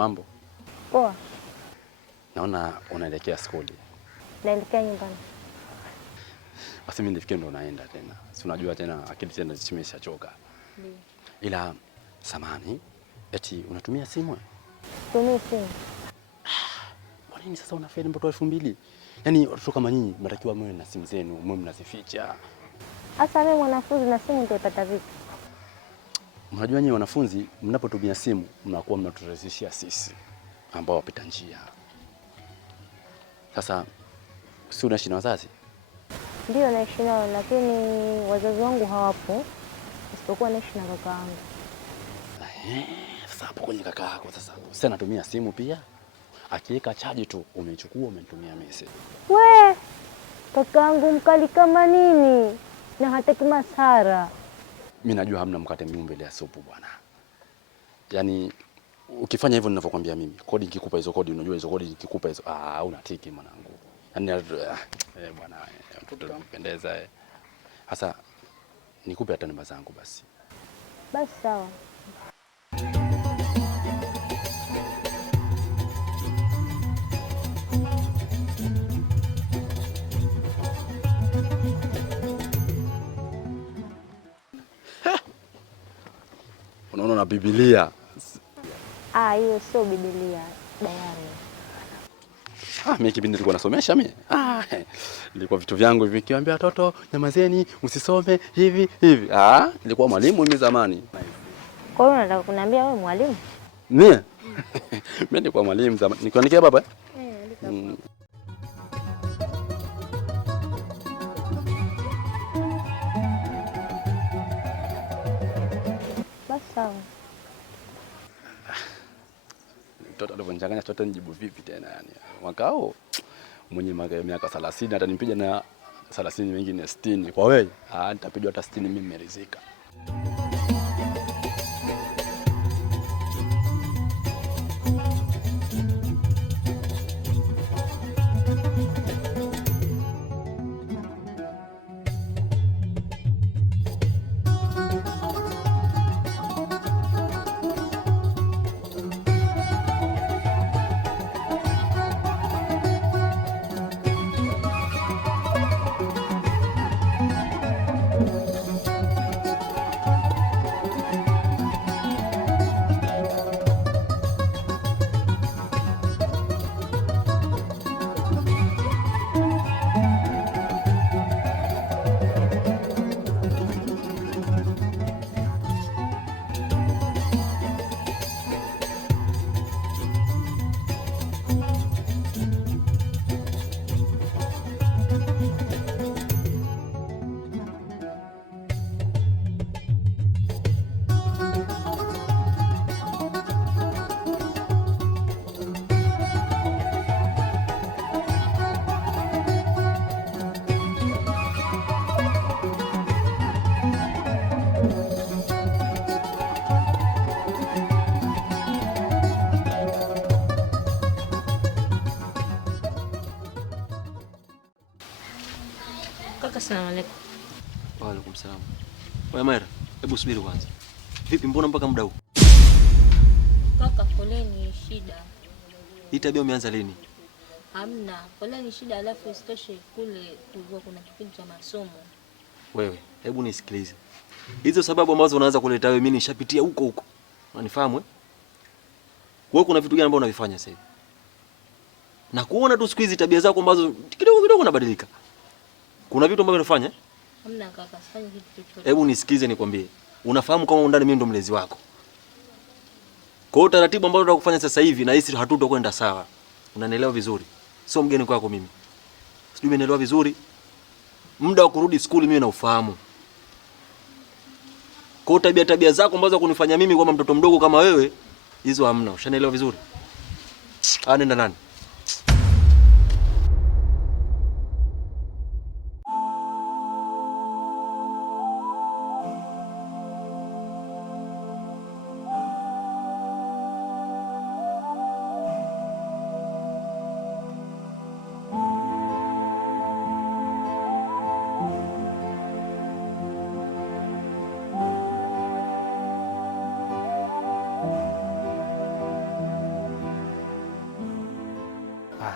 Mambo? Poa. Naona unaelekea skuli. Naelekea nyumbani. Basi mimi nifikie ndo unaenda tena. Si unajua tena akili tena zimeshachoka. Ndio. Ila samani, eti unatumia simu? Tumia simu. Kwa nini sasa unafeli mtoto wa 2000? Yaani watoto kama nyinyi mnatakiwa mwe na simu zenu, mwe mnazificha. Sasa mimi mwanafunzi na simu nitaipata vipi? Mnajua nyinyi wanafunzi mnapotumia simu mnakuwa mnaturahisishia sisi ambao wapita njia. Sasa si unaishi na wazazi? Ndio naishi nao, lakini wazazi wangu hawapo. Isipokuwa naishi na kaka yangu. Sasa hapo kwenye kaka yako sasa. Sasa natumia simu pia. Akiweka chaji tu umechukua umenitumia message. We! Kaka yangu mkali kama nini? Na hataki masara. Mimi najua hamna mkate mimi mbele ya supu bwana. Yaani ukifanya hivyo ninavyokuambia mimi, kodi nikikupa hizo kodi, unajua hizo kodi nikikupa hizo, unatiki mwanangu. Yaani bwana, mtoto anampendeza. Sasa nikupe hata namba zangu basi. Basi sawa. Unaona na Biblia. Hiyo sio Biblia, diary. Mimi kipindi nilikuwa nasomesha mimi. Nilikuwa vitu vyangu hivi nikiwaambia watoto nyamazeni, msisome hivi hivi. Nilikuwa mwalimu mimi zamani. Kwa hiyo unataka kuniambia wewe mwalimu? Mimi? Mimi nilikuwa mwalimu zamani. Nikuandikia baba? Andika. Basi sawa. Mtoto alivyonichanganya chote nijibu vipi tena yani. Mwaka huo mwenye miaka 30 hata nipiga na 30 wengine 60. Kwa wewe, nitapiga hata 60 mimi nimeridhika. Asalamu alaykum. Wa alaykum salaam. Wewe Maira, hebu subiri kwanza. Vipi mbona mpaka muda huu? Kaka, foleni shida. Hii tabia umeanza lini? Hamna, foleni shida alafu isitoshe kule kulikuwa kuna kipindi cha masomo. Wewe, hebu nisikilize. Hizo sababu ambazo unaanza kuleta wewe mimi nishapitia huko. Unanifahamu eh? Wewe kuna vitu gani ambavyo unavifanya sasa hivi? Na kuona tu siku hizi tabia zako ambazo kidogo unabadilika. Kuna vitu ambavyo unafanya? Hamna kaka, sifanyi kitu chochote. Hebu nisikize nikwambie. Unafahamu kama ndani mimi ndo mlezi wako. Kwa hiyo taratibu ambazo unataka kufanya sasa hivi na hisi hatutakwenda sawa. Unanielewa vizuri? Sio mgeni kwako mimi. Sijui umenielewa vizuri? Muda wa kurudi shule mimi naufahamu. Kwa hiyo tabia zako ambazo kunifanya mimi kama mtoto mdogo kama wewe, hizo hamna. Ushanielewa vizuri? Nenda nani?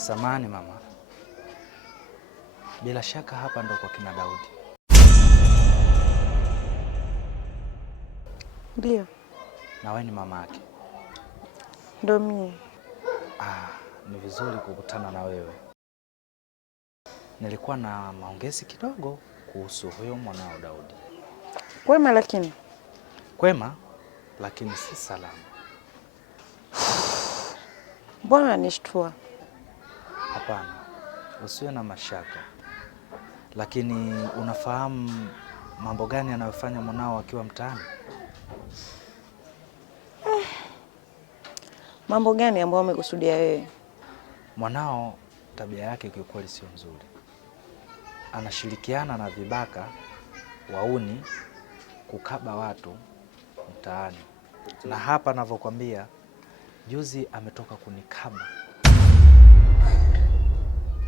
Samahani mama, bila shaka hapa ndo kwa kina Daudi. Ndio. Na wewe ni mama yake? Ndio mimi. Ni vizuri kukutana na wewe. Nilikuwa na maongezi kidogo kuhusu huyo mwanao Daudi. Kwema lakini? Kwema, lakini si salama. Mbona unanishtua? Hapana, usiwe na mashaka. Lakini unafahamu mambo gani anayofanya mwanao akiwa mtaani? Mambo gani ambayo umekusudia wewe? Mwanao tabia yake kiukweli sio nzuri. Anashirikiana na vibaka, wauni, kukaba watu mtaani. Na hapa ninavyokuambia, juzi ametoka kunikaba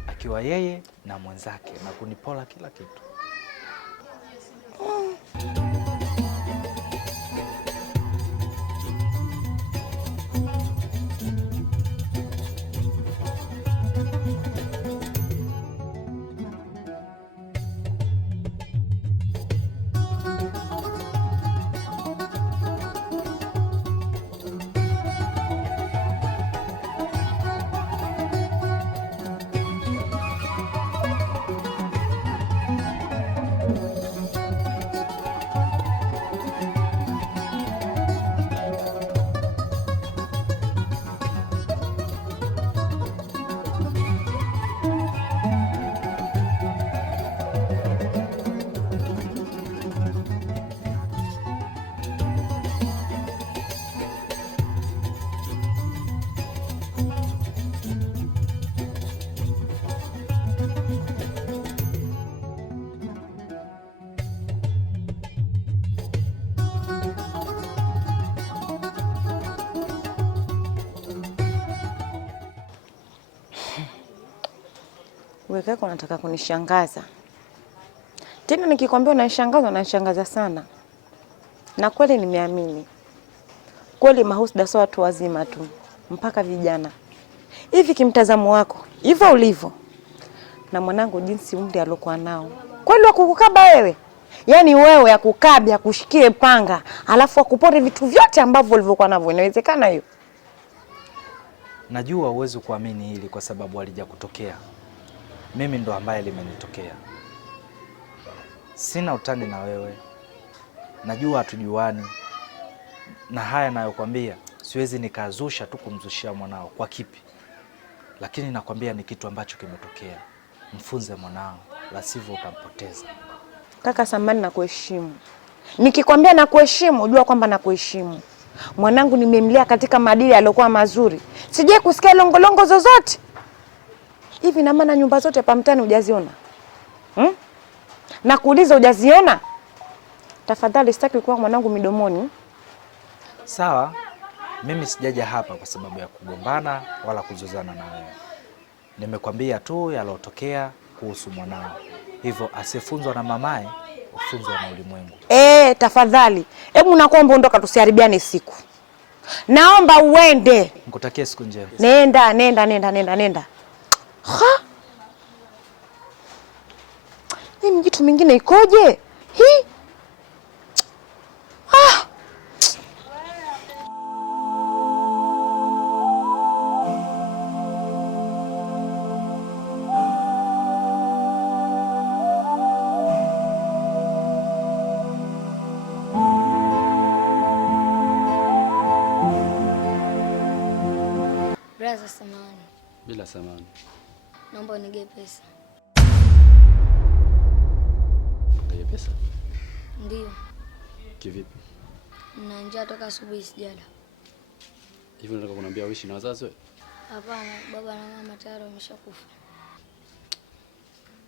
akiwa yeye na mwenzake na kunipola kila kitu. Wewe kaka unataka kunishangaza. Tena nikikwambia unanishangaza sana. Na kweli nimeamini. Kweli mahusda sio watu wazima tu, mpaka vijana. Hivi kimtazamo wako, hivyo ulivyo. Na mwanangu jinsi umri alokuwa nao. Kweli wakukukaba wewe? Yaani wewe akukabia akushikie panga, alafu akupore vitu vyote ambavyo ulivyokuwa navyo. Inawezekana hiyo? Najua uwezo kuamini hili kwa sababu alija kutokea. Mimi ndo ambaye limenitokea. Sina utani na wewe. Najua hatujuani. Na haya nayokwambia siwezi nikazusha tu kumzushia mwanao kwa kipi. Lakini nakwambia ni kitu ambacho kimetokea. Mfunze mwanao, la sivyo utampoteza. Kaka samani na kuheshimu. Nikikwambia na kuheshimu, jua kwamba na kuheshimu. Mwanangu nimemlea katika maadili aliyokuwa mazuri. Sijai kusikia longolongo zozote. Hivi na maana nyumba zote pa mtani hujaziona? Na kuuliza hujaziona? Tafadhali sitaki kuwa mwanangu midomoni. Sawa, mimi sijaja hapa kwa sababu ya kugombana wala kuzozana na wewe. Nimekwambia tu yalotokea kuhusu mwanao. Hivyo asifunzwa na mamae, ufunzwa na ulimwengu. Tafadhali. Hebu nakuomba ondoka tusiharibiane siku. Naomba uende. Nikutakie siku njema. Nenda. Hii mjitu mingine ikoje? Hii? Braza samani. Bila samani. Naomba unige pesa. Unige pesa? Ndio. Kivipi? Na njaa toka asubuhi sijala. Hivi unataka kuniambia uishi na wazazi wewe? Hapana, baba na mama tayari wameshakufa.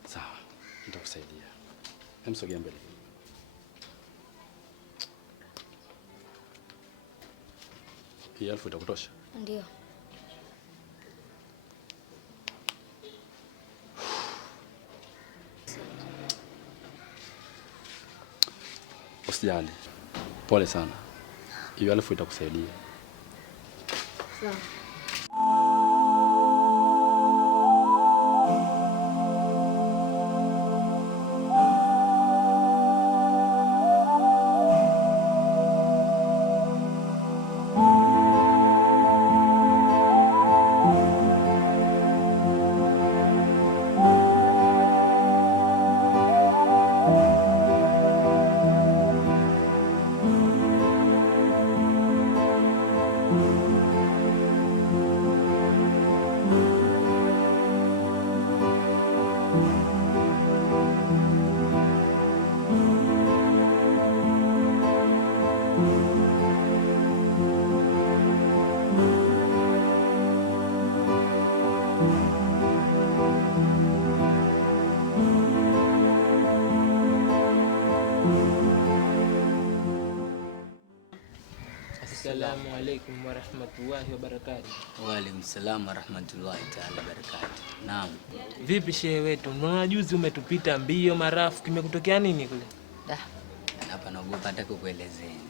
Sawa, nitakusaidia. Sogea mbele. Hii 1000 itakutosha? Ndio. Usijali. Pole sana. Hiyo 1000 itakusaidia. Sawa. Assalamu alaikum warahmatullahi wabarakatuh. Wa alaikum salam warahmatullahi ta'ala barakatuh. Naam. Vipi shehe wetu? Unaona juzi umetupita mbio marafu, kimekutokea nini kule? Hapa naogopa hata kukuelezeni.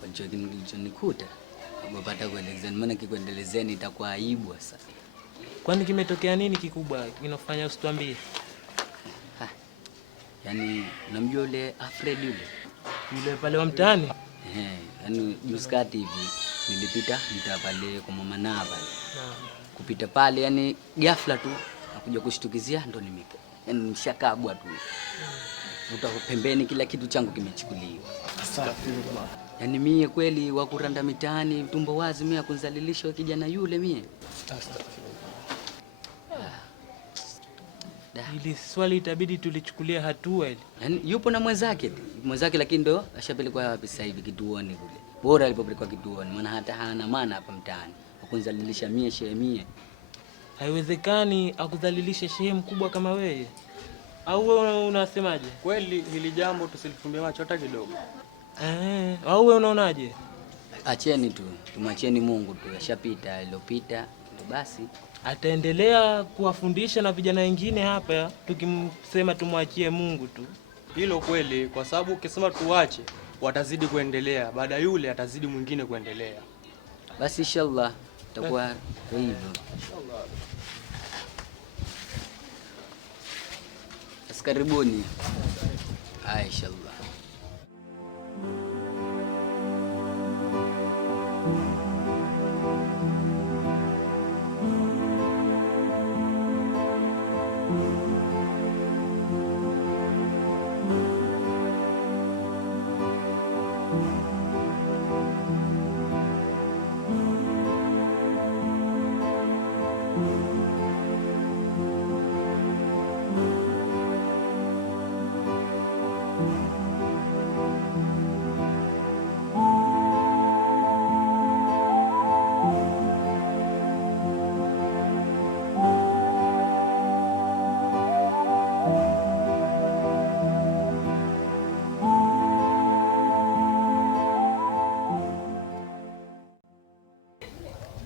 Kwa kilichonikuta, naogopa hata kuelezeni, maana kikuendelezeni itakuwa aibu sasa. Kwani kimetokea nini kikubwa kinafanya usituambie? Yaani unamjua yule Alfred Yule pale wa mtaani? Yaani juzi kati hivi nilipita mtaa pale kwa mama na pale. Kupita pale yani ghafla tu nakuja kushtukizia ndo yaani nimeshakabwa tu. Vuta pembeni kila kitu changu kimechukuliwa. Astaghfirullah. Yaani mie kweli wa kuranda mitaani tumbo wazi mie kunzalilisha kijana yule mie. Astaghfirullah. Ili swali itabidi tulichukulia hatua ile. Yaani yupo na mwenzake lakini ndo ashapelekwa wapi sasa hivi kituoni kule. Bora alipopelekwa kituoni maana hata hana maana hapa mtaani. Wakunzalilisha mie shehe mie. Haiwezekani akudhalilishe shehe mkubwa kama wewe. Au wewe unasemaje? Kweli hili jambo tusilifumbie macho hata kidogo. Au wewe unaonaje? Acheni tu, tumwacheni Mungu tu, yashapita, iliyopita ndio basi. Ataendelea kuwafundisha na vijana wengine hapa tukimsema tumwachie Mungu tu. Hilo kweli, kwa sababu ukisema tuache watazidi kuendelea, baada yule atazidi mwingine kuendelea. Basi inshallah itakuwa hivyo. Inshallah. Karibuni. Inshallah.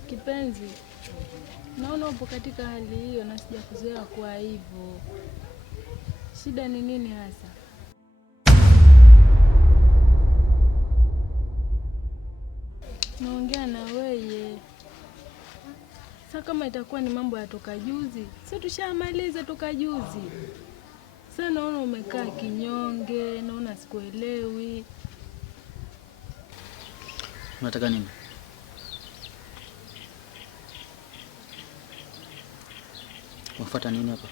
Kipenzi, naona upo katika hali hiyo na sijakuzoea kwa hivyo. Shida ni nini hasa? Naongea na wewe. Sasa kama itakuwa ni mambo ya toka juzi, sisi tushamaliza toka juzi. Sasa naona umekaa kinyonge, naona sikuelewi. Unataka nini? Unafuata nini hapa?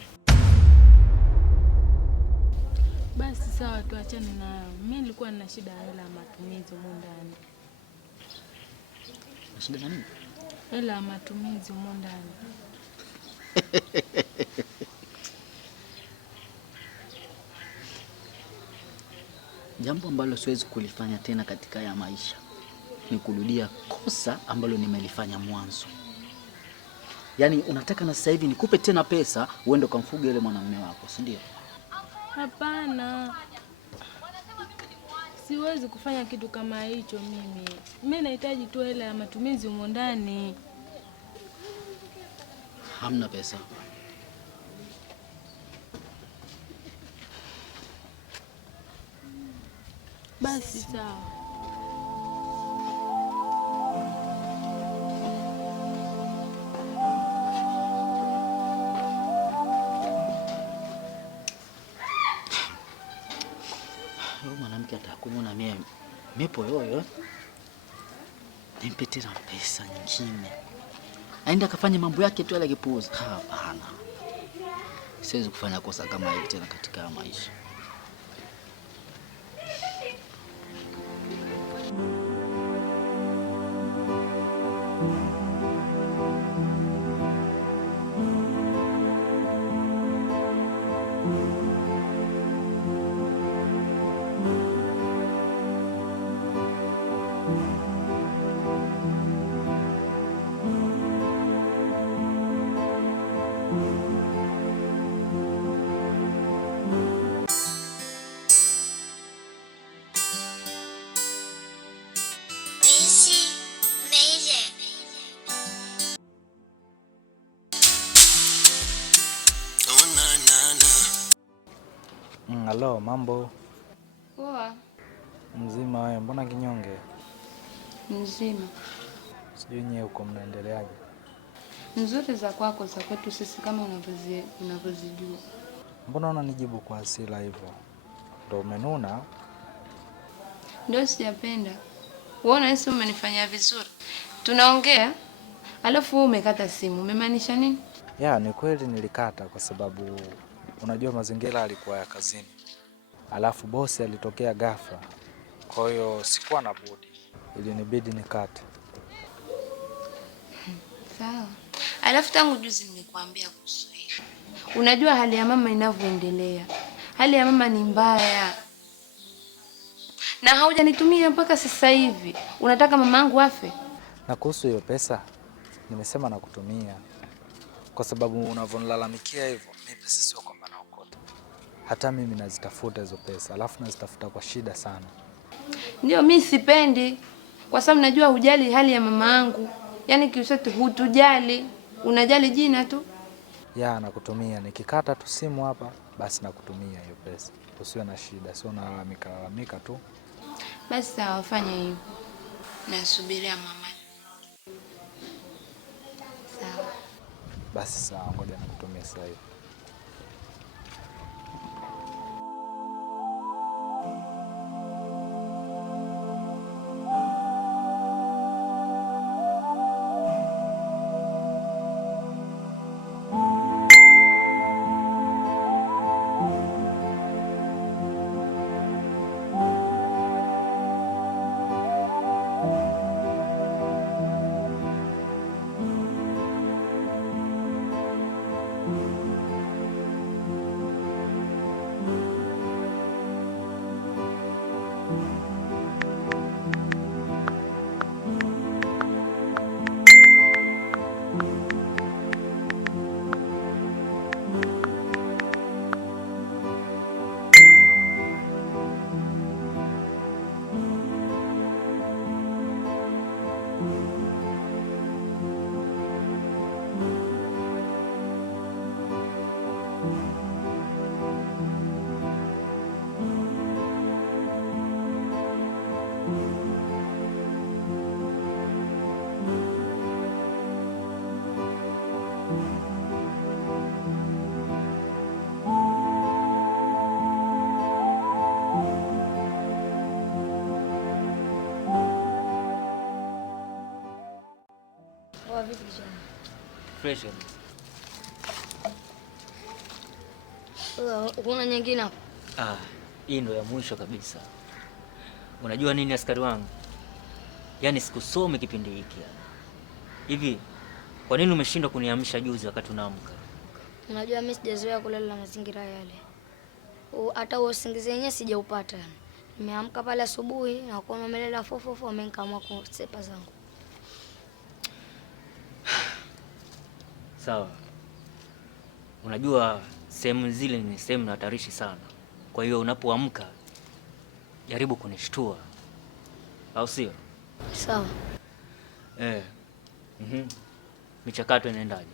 Basi sawa, tuachane nayo. Mimi nilikuwa nina shida ya hela ya matumizi huko ndani. Shida na nini? Hela ya matumizi huko ndani. Jambo ambalo siwezi kulifanya tena katika ya maisha ni kurudia kosa ambalo nimelifanya mwanzo. Yaani unataka na sasa hivi nikupe tena pesa uende ukamfuge yule mwanamume wako, si ndio? Hapana. Siwezi kufanya kitu kama hicho mimi. Mimi nahitaji tu hela ya matumizi huko ndani. Hamna pesa. Basi sawa. Mwanamke atakuona mimi mepo yoyo. Nimpe tena pesa nyingine. Aenda akafanya mambo yake tu, alikipuuza. Hapana. Siwezi kufanya kosa kama hili tena katika maisha. Halo, mambo? Poa. Mzima wewe, mbona kinyonge? Mzima. Sijui nyewe uko mnaendeleaje? Nzuri za kwako, za kwetu sisi kama unavyozijua. Mbona unanijibu kwa hasira hivyo? Ndio umenuna? Ndio sijapenda. Uona hisi umenifanyia vizuri. Tunaongea, alafu wewe umekata simu. Umemaanisha nini? Ya, ni kweli nilikata kwa sababu unajua mazingira alikuwa ya kazini. Alafu bosi alitokea ghafla. Kwa hiyo sikuwa na budi. Ilinibidi nikate. Sawa. Alafu tangu juzi nimekuambia kuhusu hili. Unajua hali ya mama inavyoendelea. Hali ya mama ni mbaya. Na haujanitumia mpaka sasa hivi. Unataka mamangu afe? Na kuhusu hiyo pesa, nimesema nakutumia. Kwa sababu unavyonilalamikia hivyo, mimi pesa sio kwamba naokota. Hata mimi nazitafuta hizo pesa, alafu nazitafuta kwa shida sana. Ndio mimi sipendi. Kwa sababu najua hujali hali ya mama yangu. Yaani kiusetu hutujali. Unajali jina tu. Ya, nakutumia. Nikikata tu simu hapa, basi nakutumia hiyo pesa. Usiwe na shida, sio nalalamika tu. Basi sawa, fanya hivyo. Nasubiria mama. Sawa. Basi sawa, ngoja nikutumie sasa hivi. Vipi kijana? Fresh. Kuna nyingine hapo? Hii ndo ya mwisho kabisa. Unajua nini askari wangu? Yaani sikusome kipindi hiki. Hivi kwa nini umeshindwa kuniamsha juzi wakati unaamka? Unajua mimi sijazoea kulala mazingira yale. Hata usingizi wenyewe sijaupata. Nimeamka pale asubuhi na kuona umelala fofofo, amenikaamua kusepa zangu. Sawa. Unajua sehemu zile ni sehemu hatarishi sana. Kwa hiyo unapoamka jaribu kunishtua. Au sio? Sawa. Michakato inaendaje?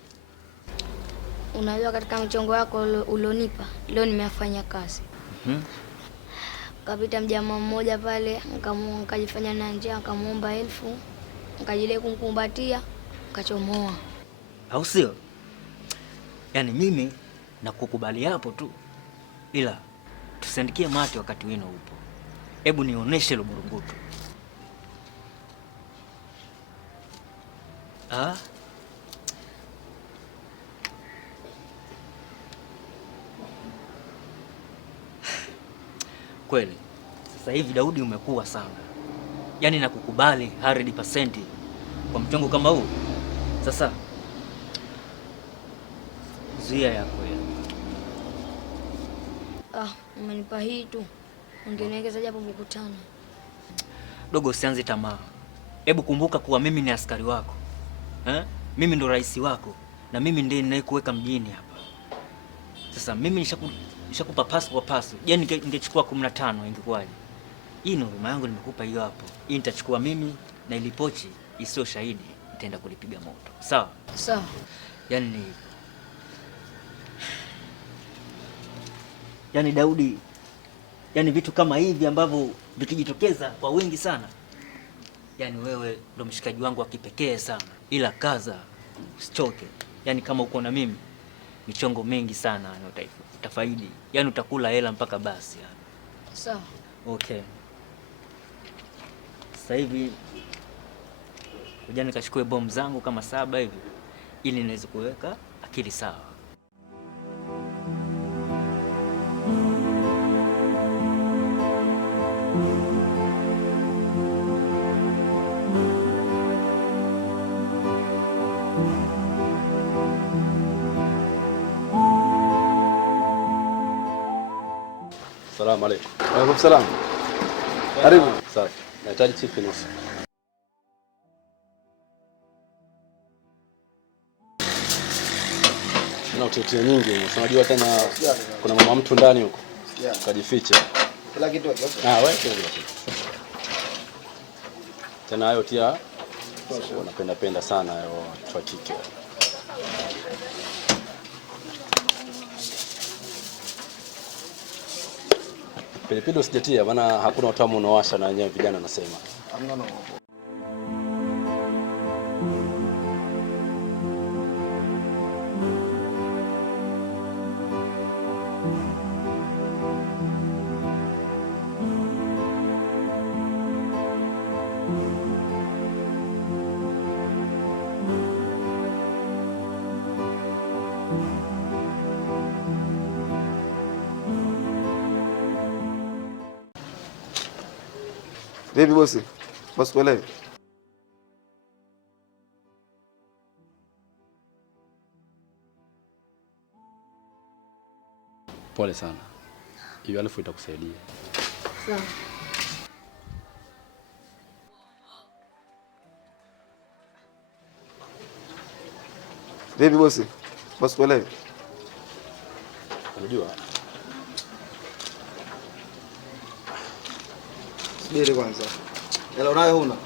Unajua katika mchongo wako ulionipa, leo nimefanya kazi. Kapita mjamaa mmoja pale, nikajifanya na njaa, nikamuomba 1000, nikajile kumkumbatia, nikachomoa. Au sio? Yaani mimi nakukubali hapo tu. Ila tusiandikie mate wakati wino upo. Hebu nionyeshe ile burungutu. Kweli. Sasa hivi Daudi umekuwa sana. Yaani nakukubali 100% kwa mchongo kama huu. Sasa zuia yako ya. Umenipa hii tu. Ungeniongeza japo buku 5. Dogo, usianze tamaa. Hebu kumbuka kuwa mimi ni askari wako. Mimi ndo rais wako na mimi ndiye ninayekuweka mjini hapa. Sasa mimi nishakupa pasu kwa pasu. Je, ningechukua 15 ingekuwaje? Hii ni huruma yangu nimekupa hiyo hapo. Hii nitachukua mimi na ile pochi isiyo shahidi nitaenda kulipiga moto. Sawa? Sawa. Yaani Daudi Yaani vitu kama hivi ambavyo vikijitokeza kwa wingi sana, yaani wewe ndo mshikaji wangu wa kipekee sana, ila kaza, usichoke. Yaani kama uko na mimi, michongo mingi sana utafaidi, yaani utakula hela mpaka basi yani. Sawa. Okay. Sasa hivi ngoja nikachukue bomu zangu kama 7 hivi ili niweze kuweka akili sawa. Salamu alaykum. Wa alaykum salam. Karibu. Sawa. Nahitaji chips nusu. Na utetea nyingi, unajua tena kuna mama mtu ndani huko. Kajificha. Kila kitu hapo. Wewe kila kitu. Tena hayo tia wanapenda sana hayo watu wa kike. Pilipili usijatia maana hakuna utamu unaowasha na wenyewe vijana nasema. Hamna. Vipi bosi? Bosi kuelewi? Pole sana. Hiyo 1000 itakusaidia. Sawa. Vipi bosi? Bosi kuelewi? Unajua? Subiri kwanza. Hela unayo huna?